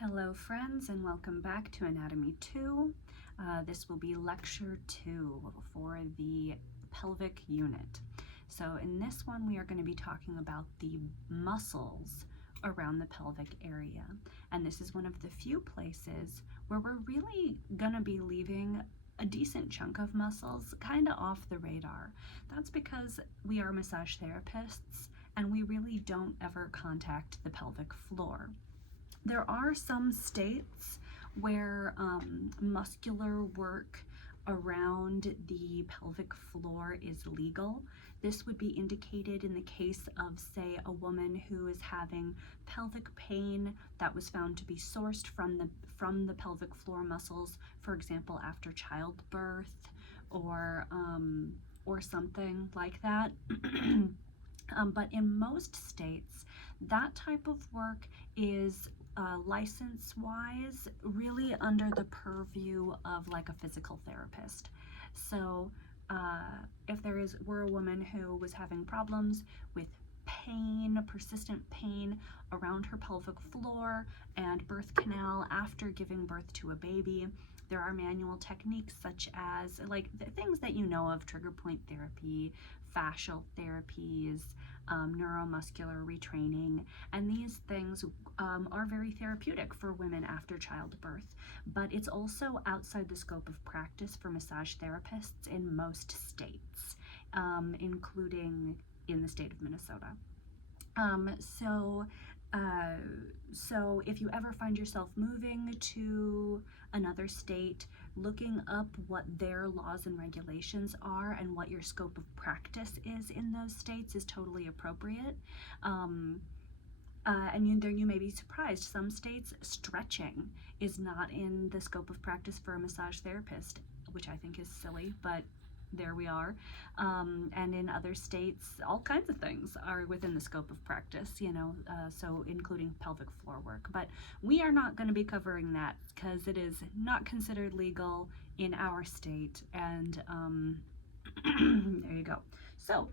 Hello friends, and welcome back to Anatomy 2. This will be lecture 2 for the pelvic unit. So in this one we are going to be talking about the muscles around the pelvic area. And this is one of the few places where we're really going to be leaving a decent chunk of muscles kind of off the radar. That's because we are massage therapists and we really don't ever contact the pelvic floor. There are some states where muscular work around the pelvic floor is legal. This would be indicated in the case of, say, a woman who is having pelvic pain that was found to be sourced from the pelvic floor muscles, for example, after childbirth or something like that. But in most states, that type of work is license-wise really under the purview of like a physical therapist. So if were a woman who was having problems with pain, persistent pain around her pelvic floor and birth canal after giving birth to a baby, there are manual techniques such as like the things that you know of: trigger point therapy, fascial therapies, neuromuscular retraining, and these things are very therapeutic for women after childbirth. But it's also outside the scope of practice for massage therapists in most states, including in the state of Minnesota. So if you ever find yourself moving to another state, looking up what their laws and regulations are and what your scope of practice is in those states is totally appropriate. And you may be surprised. Some states, stretching is not in the scope of practice for a massage therapist, which I think is silly, but there we are. And in other states, all kinds of things are within the scope of practice, so including pelvic floor work. But we are not going to be covering that because it is not considered legal in our state. And there you go. So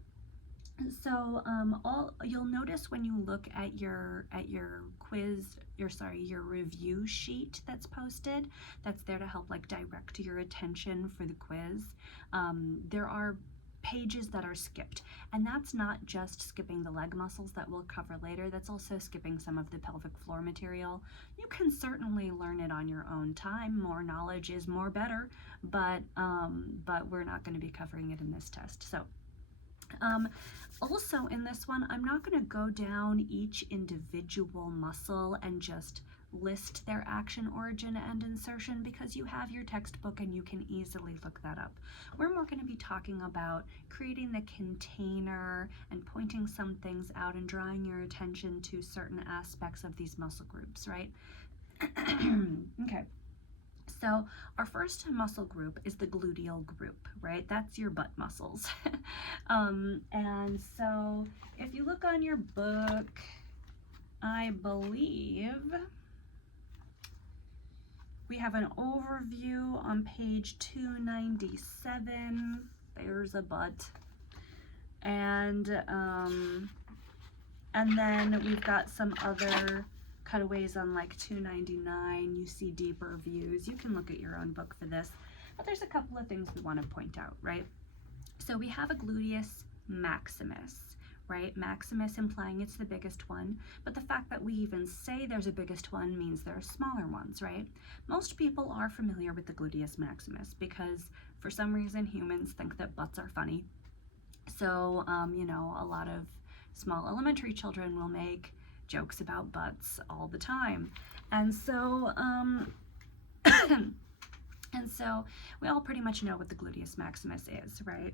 you'll notice when you look at your quiz, your review sheet that's posted, that's there to help like direct your attention for the quiz. There are pages that are skipped, and that's not just skipping the leg muscles that we'll cover later. That's also skipping some of the pelvic floor material. You can certainly learn it on your own time. More knowledge is more better, but we're not going to be covering it in this test. So also in this one, I'm not going to go down each individual muscle and just list their action, origin, and insertion, because you have your textbook and you can easily look that up. We're more going to be talking about creating the container and pointing some things out and drawing your attention to certain aspects of these muscle groups, right? Okay. So our first muscle group is the gluteal group, right? That's your butt muscles. And so if you look on your book, I believe we have an overview on page 297. There's a butt. And then we've got some other cutaways on like 299. You see deeper views. You can look at your own book for this, but there's a couple of things we want to point out, right? So we have a gluteus maximus, right? Maximus implying it's the biggest one, but the fact that we even say there's a biggest one means there are smaller ones, right? Most people are familiar with the gluteus maximus because for some reason humans think that butts are funny. So a lot of small elementary children will make jokes about butts all the time, and so we all pretty much know what the gluteus maximus is, right?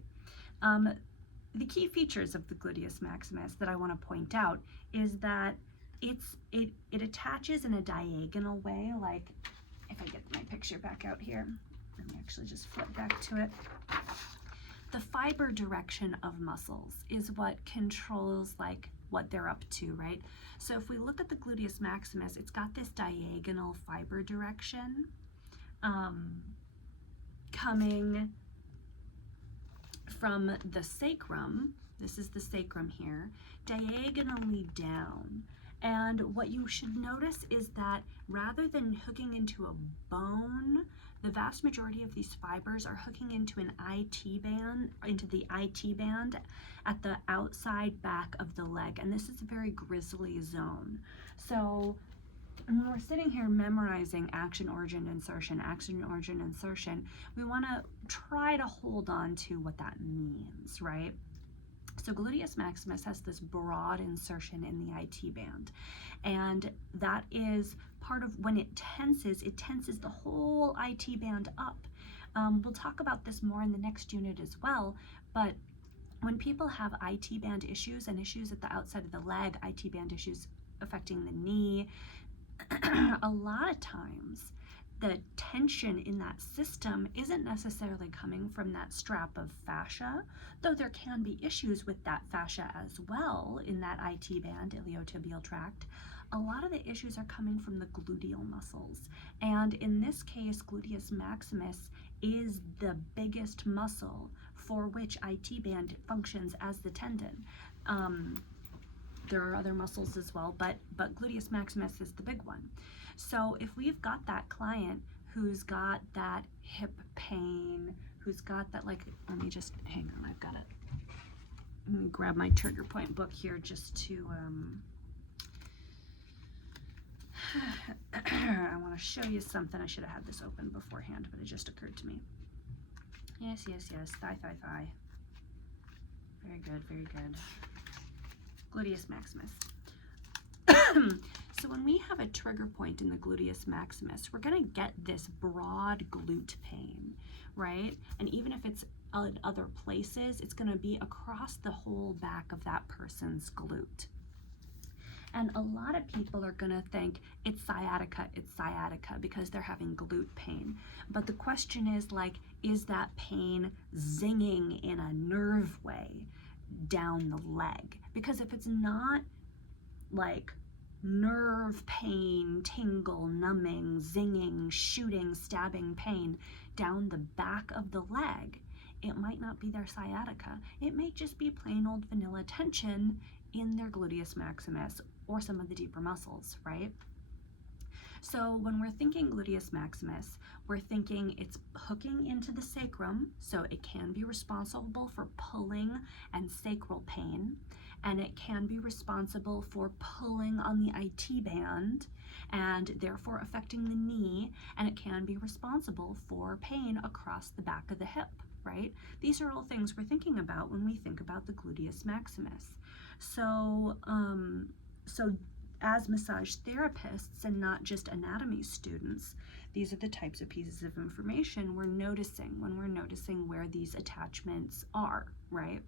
The key features of the gluteus maximus that I want to point out is that it attaches in a diagonal way. Like, if I get my picture back out here, let me actually just flip back to it. The fiber direction of muscles is what controls like what they're up to, right? So if we look at the gluteus maximus, it's got this diagonal fiber direction coming from the sacrum. This is the sacrum here, diagonally down. And what you should notice is that rather than hooking into a bone, the vast majority of these fibers are hooking into the IT band at the outside back of the leg. And this is a very grisly zone. So when we're sitting here memorizing action, origin, insertion, we want to try to hold on to what that means, right? So gluteus maximus has this broad insertion in the IT band, and that is part of when it tenses the whole IT band up. We'll talk about this more in the next unit as well, but when people have IT band issues and issues at the outside of the leg, IT band issues affecting the knee, a lot of times the tension in that system isn't necessarily coming from that strap of fascia, though there can be issues with that fascia as well in that IT band, iliotibial tract. A lot of the issues are coming from the gluteal muscles. And in this case, gluteus maximus is the biggest muscle for which IT band functions as the tendon. There are other muscles as well, but gluteus maximus is the big one. So if we've got that client who's got that hip pain, who's got that, like, let me just, hang on, I've got it. Let me grab my trigger point book here just to, I want to show you something. I should have had this open beforehand, but it just occurred to me. Yes, thigh. Very good, very good. Gluteus maximus. So when we have a trigger point in the gluteus maximus, we're going to get this broad glute pain, right? And even if it's in other places, it's going to be across the whole back of that person's glute. And a lot of people are going to think it's sciatica because they're having glute pain. But the question is, like, is that pain zinging in a nerve way down the leg? Because if it's not like nerve pain, tingle, numbing, zinging, shooting, stabbing pain down the back of the leg, it might not be their sciatica. It may just be plain old vanilla tension in their gluteus maximus or some of the deeper muscles, right? So when we're thinking gluteus maximus, we're thinking it's hooking into the sacrum, so it can be responsible for pulling and sacral pain, and it can be responsible for pulling on the IT band and therefore affecting the knee, and it can be responsible for pain across the back of the hip, right? These are all things we're thinking about when we think about the gluteus maximus. So, as massage therapists and not just anatomy students, these are the types of pieces of information we're noticing when we're noticing where these attachments are, right?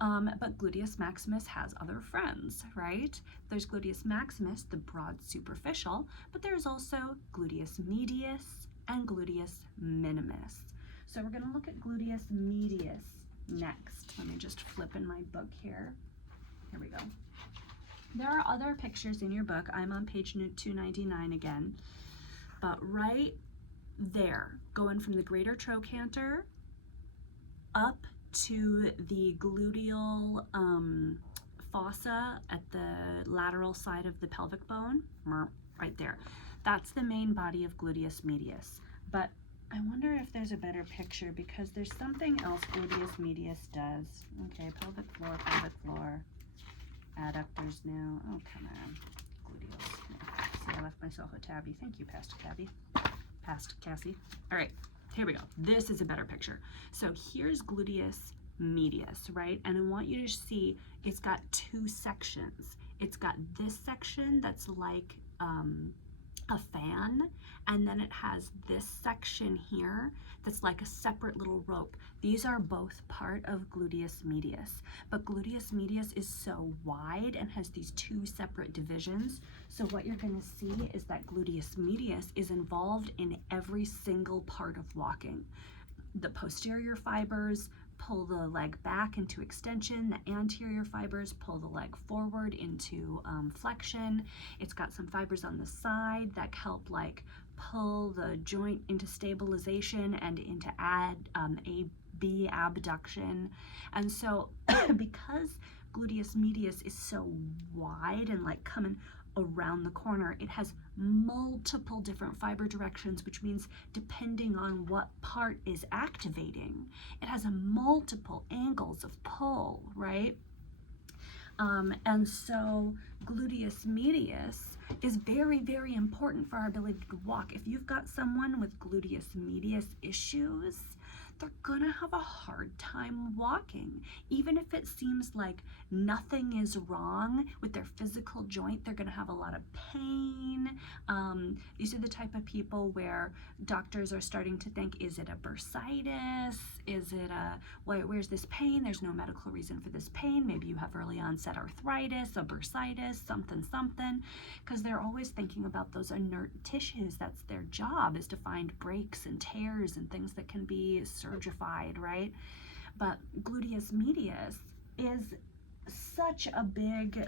But gluteus maximus has other friends, right? There's gluteus maximus, the broad superficial, but there's also gluteus medius and gluteus minimus. So we're going to look at gluteus medius next. Let me just flip in my book here. Here we go. There are other pictures in your book. I'm on page 299 again. But right there, going from the greater trochanter up to the gluteal fossa at the lateral side of the pelvic bone, right there. That's the main body of gluteus medius. But I wonder if there's a better picture because there's something else gluteus medius does. Okay, pelvic floor. Adductors now. Oh, come on. Gluteus. See, I left myself a tabby. Thank you, Past Cassie. All right, here we go. This is a better picture. So here's gluteus medius, right? And I want you to see it's got two sections. It's got this section that's like a fan, and then it has this section here that's like a separate little rope. These are both part of gluteus medius, but gluteus medius is so wide and has these two separate divisions. So what you're going to see is that gluteus medius is involved in every single part of walking. The posterior fibers pull the leg back into extension. The anterior fibers pull the leg forward into flexion. It's got some fibers on the side that help like pull the joint into stabilization and into AB abduction. And so because gluteus medius is so wide and like coming around the corner, it has multiple different fiber directions, which means depending on what part is activating, it has a multiple angles of pull, right? And so gluteus medius is very, very important for our ability to walk. If you've got someone with gluteus medius issues, they're gonna have a hard time walking. Even if it seems like nothing is wrong with their physical joint, they're gonna have a lot of pain. These are the type of people where doctors are starting to think, is it a bursitis? Is it where's this pain? There's no medical reason for this pain. Maybe you have early onset arthritis, a bursitis, something, because they're always thinking about those inert tissues. That's their job, is to find breaks and tears and things that can be surgified, right? But gluteus medius is such a big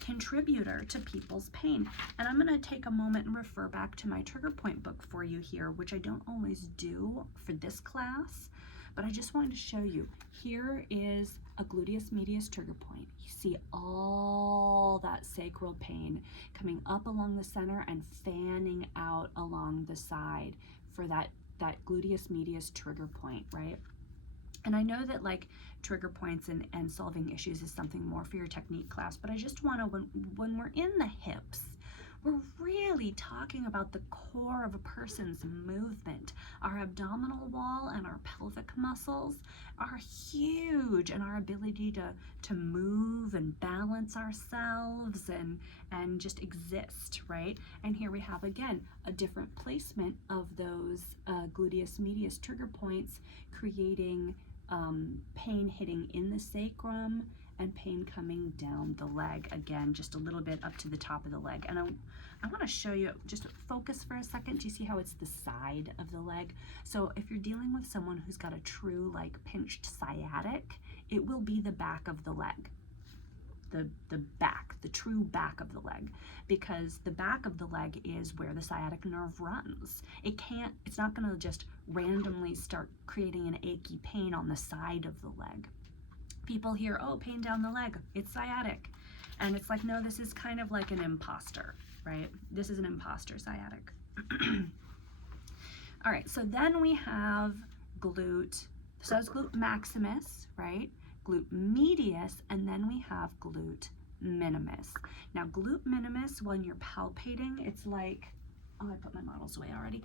contributor to people's pain. And I'm going to take a moment and refer back to my trigger point book for you here, which I don't always do for this class, but I just wanted to show you. Here is a gluteus medius trigger point. You see all that sacral pain coming up along the center and fanning out along the side for that gluteus medius trigger point, right? And I know that like trigger points and solving issues is something more for your technique class, but I just want to, when we're in the hips, we're really talking about the core of a person's movement. Our abdominal wall and our pelvic muscles are huge, and our ability to move and balance ourselves and just exist, right? And here we have, again, a different placement of those gluteus medius trigger points, creating pain hitting in the sacrum and pain coming down the leg, again, just a little bit up to the top of the leg. And I want to show you, just focus for a second. Do you see how it's the side of the leg? So if you're dealing with someone who's got a true like pinched sciatic, it will be the back of the leg. The true back of the leg, because the back of the leg is where the sciatic nerve runs. It's not going to just randomly start creating an achy pain on the side of the leg. People hear, oh, pain down the leg, it's sciatic. And it's like, no, this is kind of like an imposter, right? This is an imposter sciatic. All right, so then we have glute, so it's glute maximus, right? Glute medius, and then we have glute minimus. Now glute minimus, when you're palpating, it's like, oh, I put my models away already.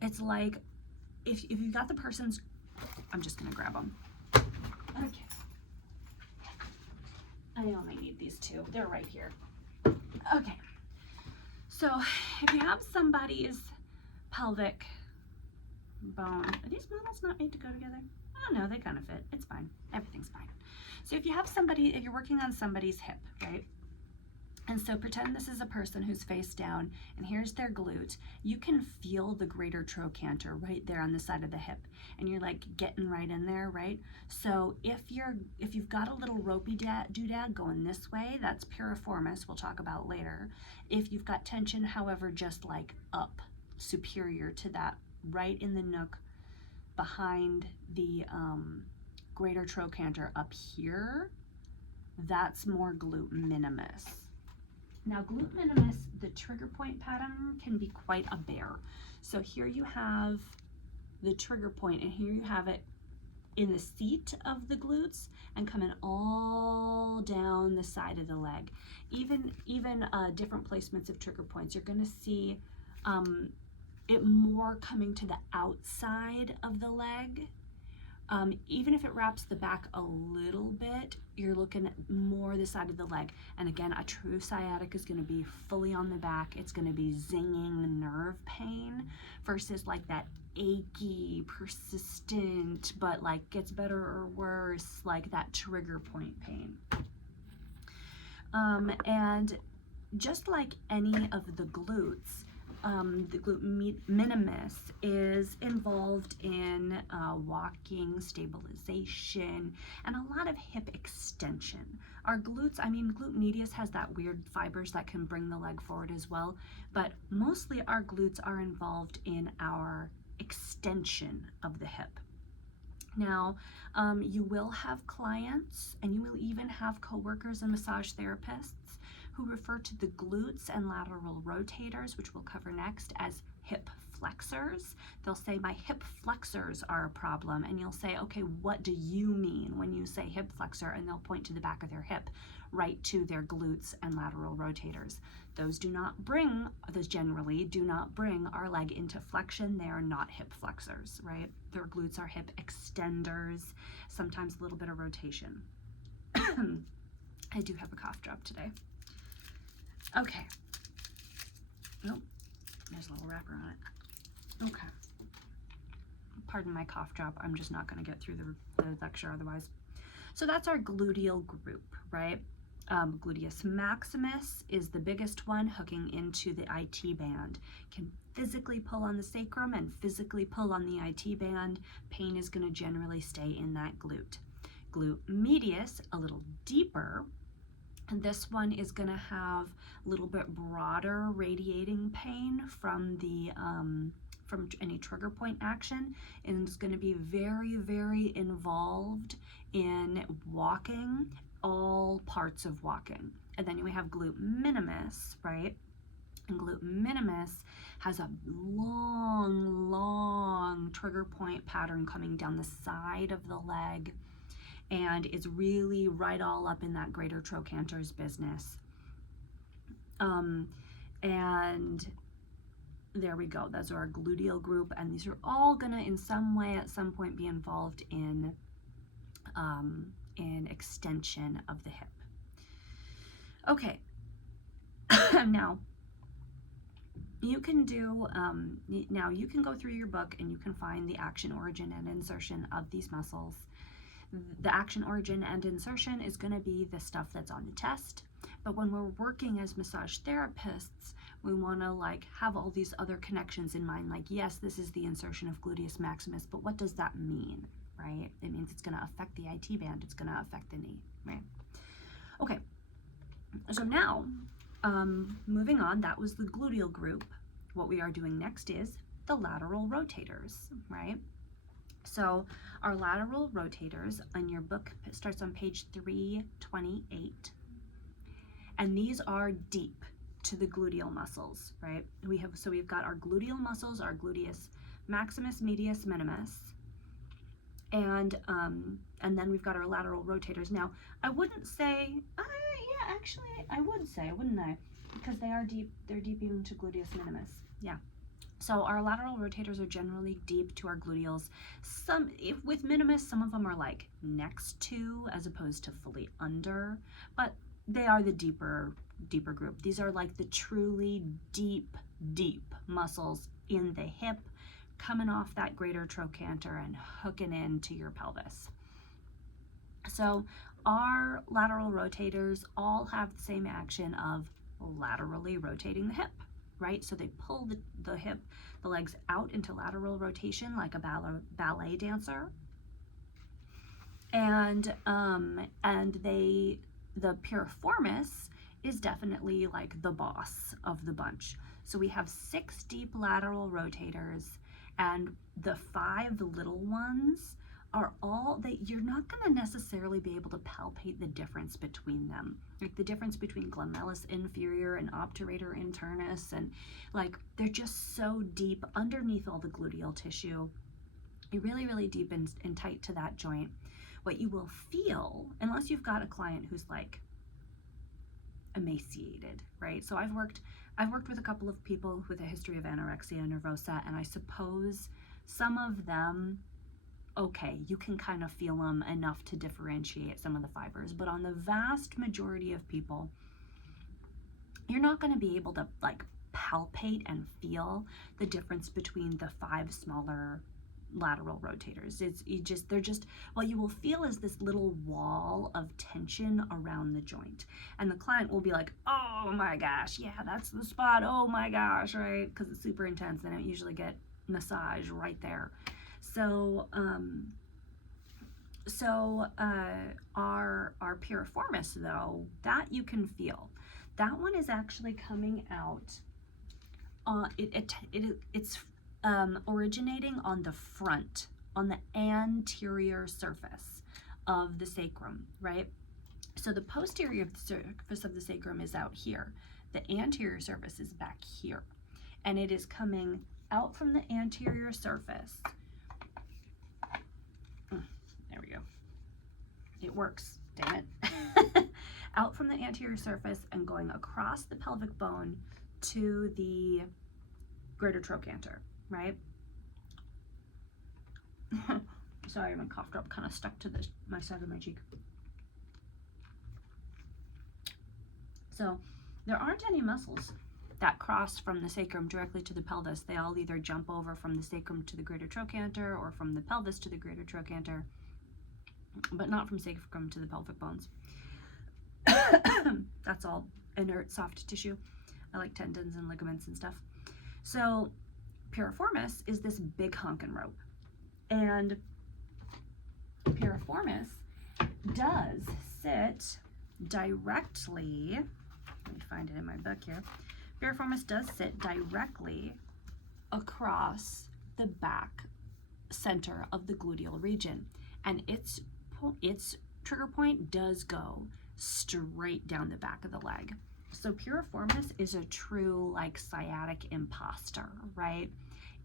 It's like, if you got the person's, I'm just gonna grab them. Okay. I only need these two, they're right here. Okay, so if you have somebody's pelvic bone, are these models not made to go together? Oh no, they kind of fit. It's fine. Everything's fine. So if you have somebody, if you're working on somebody's hip, right? And so pretend this is a person who's face down and here's their glute. You can feel the greater trochanter right there on the side of the hip. And you're like getting right in there, right? So if you've got a little ropey doodad going this way, that's piriformis, we'll talk about later. If you've got tension, however, just like up, superior to that, right in the nook behind the greater trochanter up here, that's more glute minimus. Now glute minimus, the trigger point pattern can be quite a bear. So here you have the trigger point, and here you have it in the seat of the glutes and coming all down the side of the leg. Even different placements of trigger points, you're going to see it more coming to the outside of the leg. Even if it wraps the back a little bit, you're looking at more the side of the leg. And again, a true sciatic is going to be fully on the back. It's going to be zinging nerve pain versus like that achy, persistent, but like gets better or worse, like that trigger point pain. And just like any of the glutes, the glute minimus is involved in walking, stabilization, and a lot of hip extension. Our glutes, glute medius has that weird fibers that can bring the leg forward as well, but mostly our glutes are involved in our extension of the hip. Now, you will have clients, and you will even have coworkers and massage therapists who refer to the glutes and lateral rotators, which we'll cover next, as hip flexors. They'll say, my hip flexors are a problem, and you'll say, okay, what do you mean when you say hip flexor? And they'll point to the back of their hip, right to their glutes and lateral rotators. Those generally do not bring our leg into flexion. They are not hip flexors, right? Their glutes are hip extenders, sometimes a little bit of rotation. I do have a cough drop today. Okay. Nope, there's a little wrapper on it. Okay. Pardon my cough drop. I'm just not going to get through the lecture otherwise. So that's our gluteal group, right? Gluteus maximus is the biggest one, hooking into the IT band. Can physically pull on the sacrum and physically pull on the IT band. Pain is going to generally stay in that glute. Glute medius, a little deeper, and this one is going to have a little bit broader radiating pain from the from any trigger point action, and is going to be very, very involved in walking, all parts of walking. And then we have glute minimus, right? And glute minimus has a long, long trigger point pattern coming down the side of the leg, and is really right all up in that greater trochanter's business. And there we go. Those are our gluteal group, and these are all gonna in some way at some point be involved in extension of the hip. Okay. Now you can do now you can go through your book and you can find the action, origin, and insertion of these muscles. The action, origin, and insertion is going to be the stuff that's on the test, but when we're working as massage therapists, we want to like have all these other connections in mind, like, yes, this is the insertion of gluteus maximus, but what does that mean, right? It means it's going to affect the IT band, it's going to affect the knee, right? Okay, so now moving on, that was the gluteal group. What we are doing next is the lateral rotators, right? So our lateral rotators in your book starts on page 328, and these are deep to the gluteal muscles, right? We've got our gluteal muscles, our gluteus maximus, medius, minimus, and then we've got our lateral rotators. Now, I wouldn't say, yeah, actually, I would say, wouldn't I? Because they are deep. They're deep even to gluteus minimus. Yeah. So our lateral rotators are generally deep to our gluteals. With minimus, some of them are like next to as opposed to fully under, but they are the deeper group. These are like the truly deep muscles in the hip, coming off that greater trochanter and hooking into your pelvis. So our lateral rotators all have the same action of laterally rotating the hip, right? So they pull the legs out into lateral rotation like a ballet dancer. And the piriformis is definitely like the boss of the bunch. So we have 6 deep lateral rotators, and the 5 little ones are all that you're not going to necessarily be able to palpate the difference between them, like the difference between glomerulis inferior and obturator internus, and like they're just so deep underneath all the gluteal tissue, really deep and tight to that joint. What you will feel, unless you've got a client who's like emaciated, right? So I've worked with a couple of people with a history of anorexia nervosa, and I suppose some of them, okay, you can kind of feel them enough to differentiate some of the fibers, but on the vast majority of people, you're not going to be able to like palpate and feel the difference between the 5 smaller lateral rotators. What you will feel is this little wall of tension around the joint, and the client will be like, oh my gosh, yeah, that's the spot, oh my gosh, right? Because it's super intense, and I usually get massage right there. So our piriformis, though, that you can feel. That one is actually coming out. It's originating on the front on the anterior surface of the sacrum, right? So the posterior of the surface of the sacrum is out here. The anterior surface is back here. And it is coming out from the anterior surface. There we go. It works, damn it. Out from the anterior surface and going across the pelvic bone to the greater trochanter, right? Sorry, my cough drop kind of stuck to my side of my cheek. So there aren't any muscles that cross from the sacrum directly to the pelvis. They all either jump over from the sacrum to the greater trochanter or from the pelvis to the greater trochanter, but not from sacrum to the pelvic bones. That's all inert soft tissue. I like tendons and ligaments and stuff. So piriformis is this big honkin' rope. And piriformis does sit directly, let me find it in my book here. Piriformis does sit directly across the back center of the gluteal region. And its trigger point does go straight down the back of the leg. So piriformis is a true like sciatic imposter, right?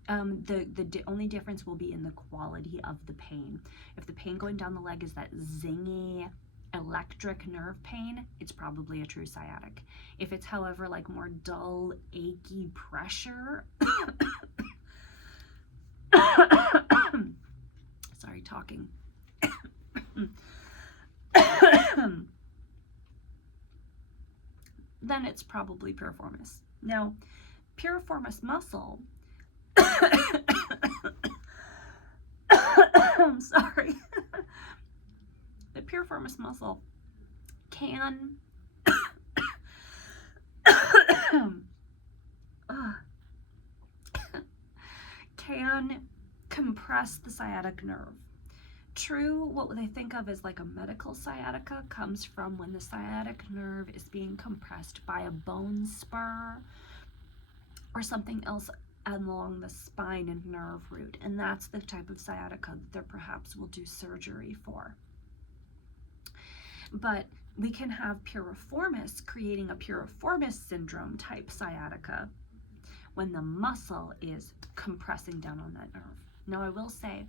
The only difference will be in the quality of the pain. If the pain going down the leg is that zingy electric nerve pain, it's probably a true sciatic. If it's, however, like more dull, achy pressure, sorry, talking. Then it's probably piriformis. Now, piriformis muscle, I'm sorry, the piriformis muscle can compress the sciatic nerve. True, what they think of as like a medical sciatica comes from when the sciatic nerve is being compressed by a bone spur or something else along the spine and nerve root, and that's the type of sciatica that there perhaps will do surgery for. But we can have piriformis creating a piriformis syndrome type sciatica when the muscle is compressing down on that nerve. Now I will say,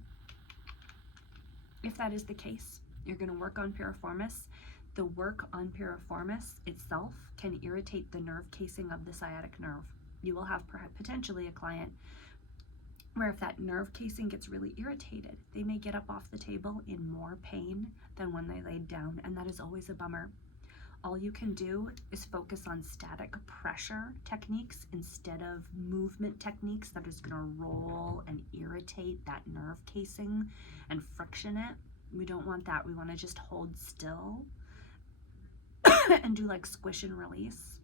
if that is the case, you're going to work on piriformis. The work on piriformis itself can irritate the nerve casing of the sciatic nerve. You will have potentially a client where if that nerve casing gets really irritated, they may get up off the table in more pain than when they laid down, and that is always a bummer. All you can do is focus on static pressure techniques instead of movement techniques that is going to roll and irritate that nerve casing and friction it. We don't want that. We want to just hold still and do like squish and release.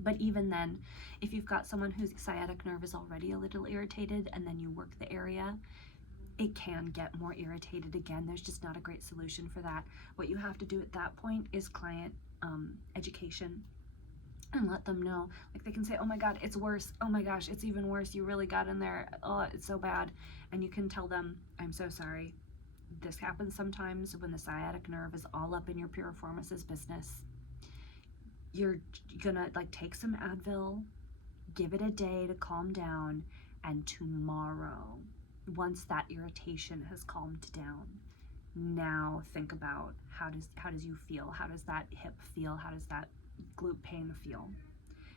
But even then, if you've got someone whose sciatic nerve is already a little irritated and then you work the area, it can get more irritated again. There's just not a great solution for that. What you have to do at that point is client education and let them know. Like they can say, oh my God, it's worse. Oh my gosh, it's even worse. You really got in there. Oh, it's so bad. And you can tell them, I'm so sorry. This happens sometimes when the sciatic nerve is all up in your piriformis's business. You're gonna like take some Advil, give it a day to calm down, and tomorrow, once that irritation has calmed down, now think about how does you feel? How does that hip feel? How does that glute pain feel?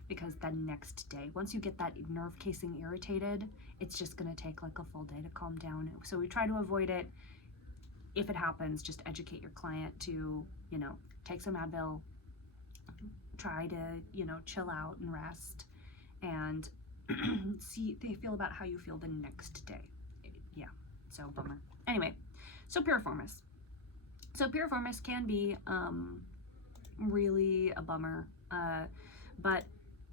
Because the next day, once you get that nerve casing irritated, it's just gonna take like a full day to calm down. So we try to avoid it. If it happens, just educate your client to, take some Advil, try to, chill out and rest, and see they feel about how you feel the next day. Yeah, so bummer. Anyway, so piriformis. So piriformis can be really a bummer, but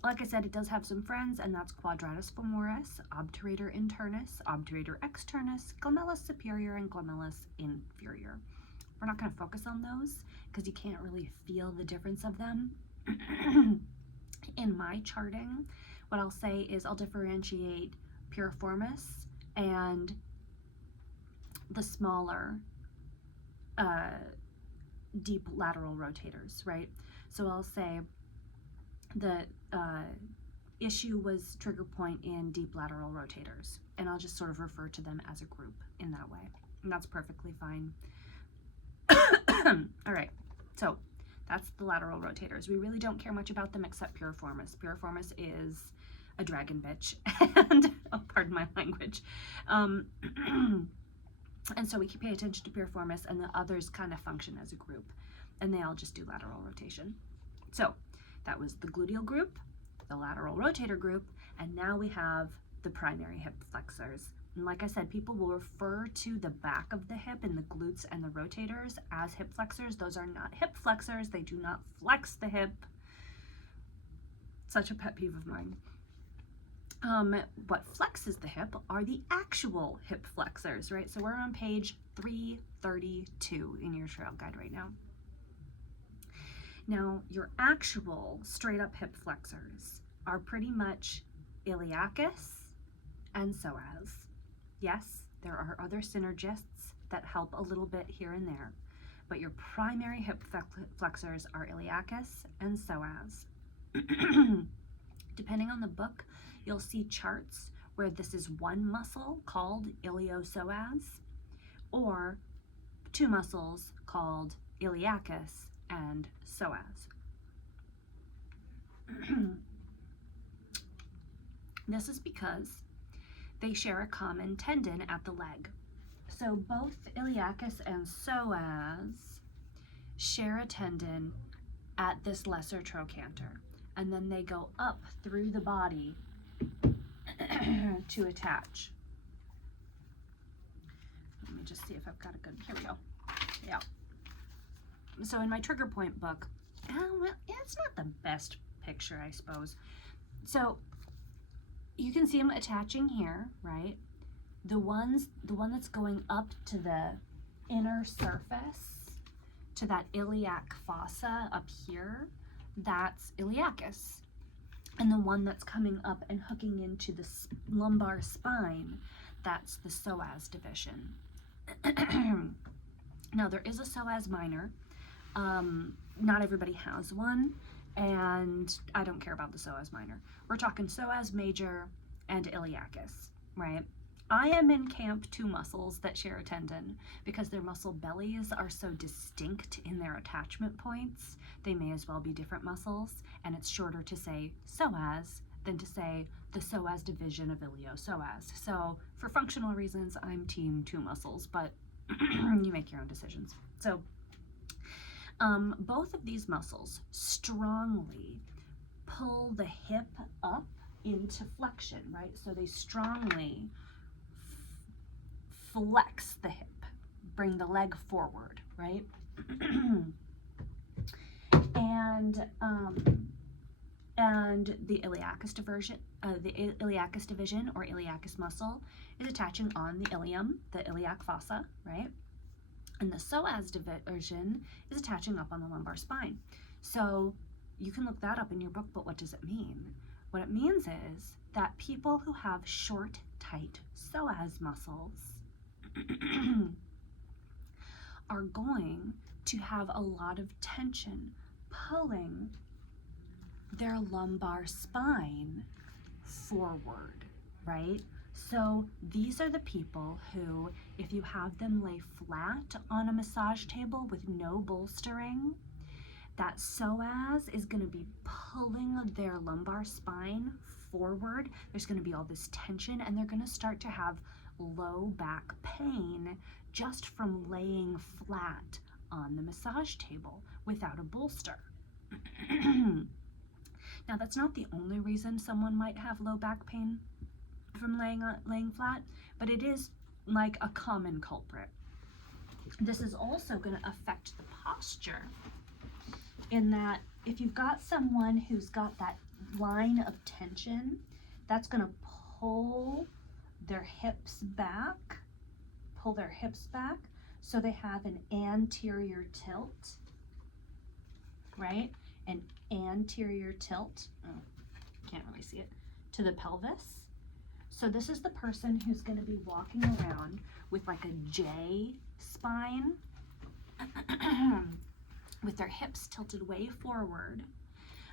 like I said, it does have some friends, and that's quadratus femoris, obturator internus, obturator externus, glomerular superior, and glomerular inferior. We're not going to focus on those because you can't really feel the difference of them. In my charting, what I'll say is I'll differentiate piriformis and the smaller deep lateral rotators, right? So I'll say the issue was trigger point in deep lateral rotators, and I'll just sort of refer to them as a group in that way, and that's perfectly fine. All right, so that's the lateral rotators. We really don't care much about them except piriformis. Piriformis is a dragon bitch, and oh, pardon my language. And so we can pay attention to piriformis, and the others kind of function as a group, and they all just do lateral rotation. So that was the gluteal group, the lateral rotator group, and now we have the primary hip flexors. And like I said, people will refer to the back of the hip and the glutes and the rotators as hip flexors. Those are not hip flexors. They do not flex the hip. Such a pet peeve of mine. What flexes the hip are the actual hip flexors, right? So we're on page 332 in your trail guide right now. Now, your actual straight up hip flexors are pretty much iliacus and psoas. Yes, there are other synergists that help a little bit here and there, but your primary hip flexors are iliacus and psoas. Depending on the book, you'll see charts where this is one muscle called iliopsoas or two muscles called iliacus and psoas. This is because they share a common tendon at the leg. So both iliacus and psoas share a tendon at this lesser trochanter, and then they go up through the body to attach. Let me just see if I've got a good, here we go. Yeah. So in my trigger point book, well, it's not the best picture, I suppose. So you can see them attaching here, right? The one that's going up to the inner surface, to that iliac fossa up here, that's iliacus. And the one that's coming up and hooking into the lumbar spine, that's the psoas division. Now there is a psoas minor. Not everybody has one, and I don't care about the psoas minor. We're talking psoas major and iliacus, right? I am in camp two muscles that share a tendon because their muscle bellies are so distinct in their attachment points. They may as well be different muscles, and it's shorter to say psoas than to say the psoas division of iliopsoas. So for functional reasons, I'm team two muscles, but you make your own decisions. So both of these muscles strongly pull the hip up into flexion, right? So they strongly flex the hip, bring the leg forward, right? And the iliacus division or iliacus muscle is attaching on the ilium, the iliac fossa, right? And the psoas division is attaching up on the lumbar spine. So you can look that up in your book, but what does it mean? What it means is that people who have short, tight psoas muscles are going to have a lot of tension pulling their lumbar spine forward, right? So these are the people who, if you have them lay flat on a massage table with no bolstering, that psoas is going to be pulling their lumbar spine forward. There's going to be all this tension, and they're going to start to have low back pain just from laying flat on the massage table without a bolster. Now, that's not the only reason someone might have low back pain from laying flat, but it is like a common culprit. This is also going to affect the posture, in that if you've got someone who's got that line of tension, that's going to pull their hips back, so they have an anterior tilt, right? An anterior tilt, oh, can't really see it, to the pelvis. So this is the person who's going to be walking around with like a J spine, with their hips tilted way forward.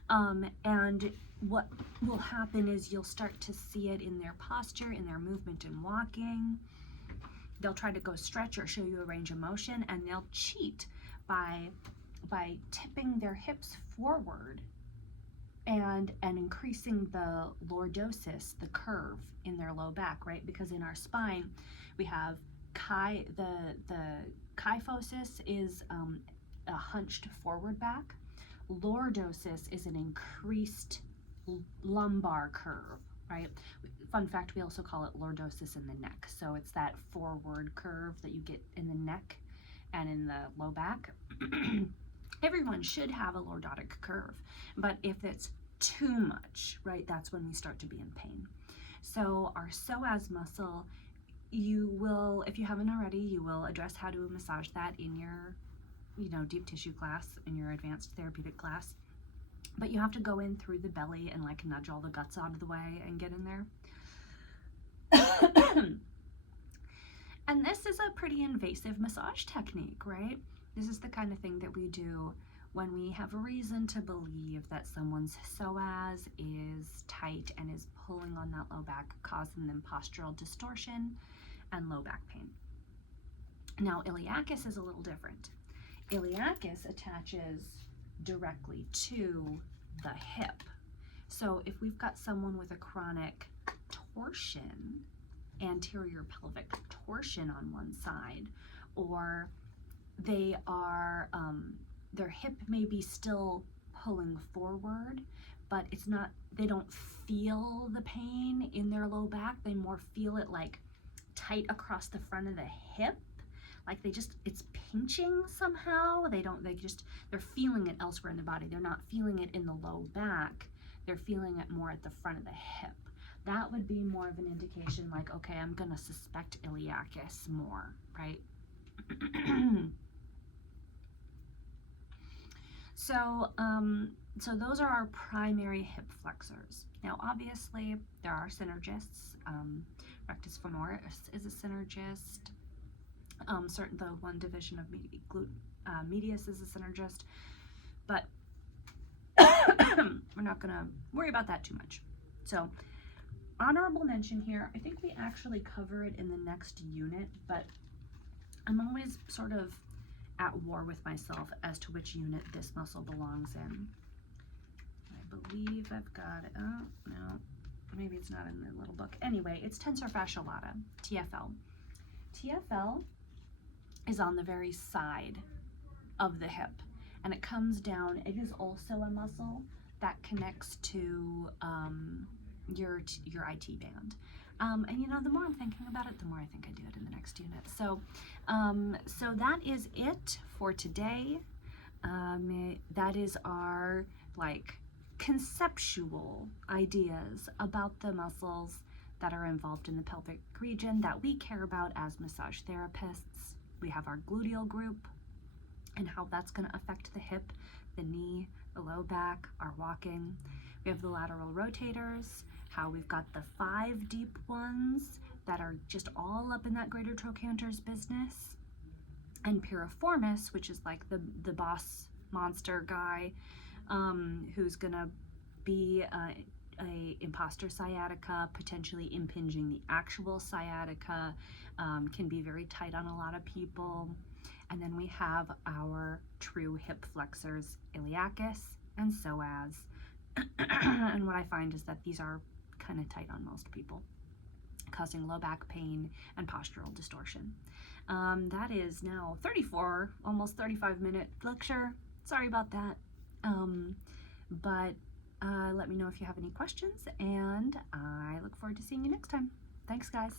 And what will happen is you'll start to see it in their posture, in their movement and walking. They'll try to go stretch or show you a range of motion, and they'll cheat by tipping their hips forward and increasing the lordosis, the curve in their low back, right? Because in our spine, we have the kyphosis is a hunched forward back. Lordosis is an increased lumbar curve, right? Fun fact, we also call it lordosis in the neck. So it's that forward curve that you get in the neck and in the low back. Everyone should have a lordotic curve, but if it's too much, right, that's when we start to be in pain. So our psoas muscle, you will, if you haven't already, you will address how to massage that in your, deep tissue class, in your advanced therapeutic class. But you have to go in through the belly and like nudge all the guts out of the way and get in there. And this is a pretty invasive massage technique, right? This is the kind of thing that we do when we have a reason to believe that someone's psoas is tight and is pulling on that low back, causing them postural distortion and low back pain. Now, iliacus is a little different. Iliacus attaches directly to the hip. So if we've got someone with a chronic torsion, anterior pelvic torsion on one side, or they are, their hip may be still pulling forward, but it's not, they don't feel the pain in their low back. They more feel it like tight across the front of the hip. Like it's pinching somehow. They're feeling it elsewhere in the body. They're not feeling it in the low back. They're feeling it more at the front of the hip. That would be more of an indication like, okay, I'm gonna suspect iliacus more, right? So those are our primary hip flexors. Now, obviously, there are synergists. Rectus femoris is a synergist. The one division of medius is a synergist, but we're not gonna worry about that too much. So, honorable mention here, I think we actually cover it in the next unit, but I'm always sort of at war with myself as to which unit this muscle belongs in. I believe I've got it. Oh, no, maybe it's not in the little book. Anyway, it's tensor fasciae lata, TFL. TFL is on the very side of the hip, and it comes down. It is also a muscle that connects to your IT band. And the more I'm thinking about it, the more I think I do it in the next unit. So that is it for today. That is our conceptual ideas about the muscles that are involved in the pelvic region that we care about as massage therapists. We have our gluteal group and how that's going to affect the hip, the knee, the low back, our walking. We have the lateral rotators, how we've got the 5 deep ones that are just all up in that greater trochanter's business, and piriformis, which is like the boss monster guy, who's gonna be a imposter sciatica, potentially impinging the actual sciatica, can be very tight on a lot of people. And then we have our true hip flexors, iliacus and psoas. And what I find is that these are kind of tight on most people, causing low back pain and postural distortion. That is now 34, almost 35-minute lecture. Sorry about that. But let me know if you have any questions, and I look forward to seeing you next time. Thanks, guys.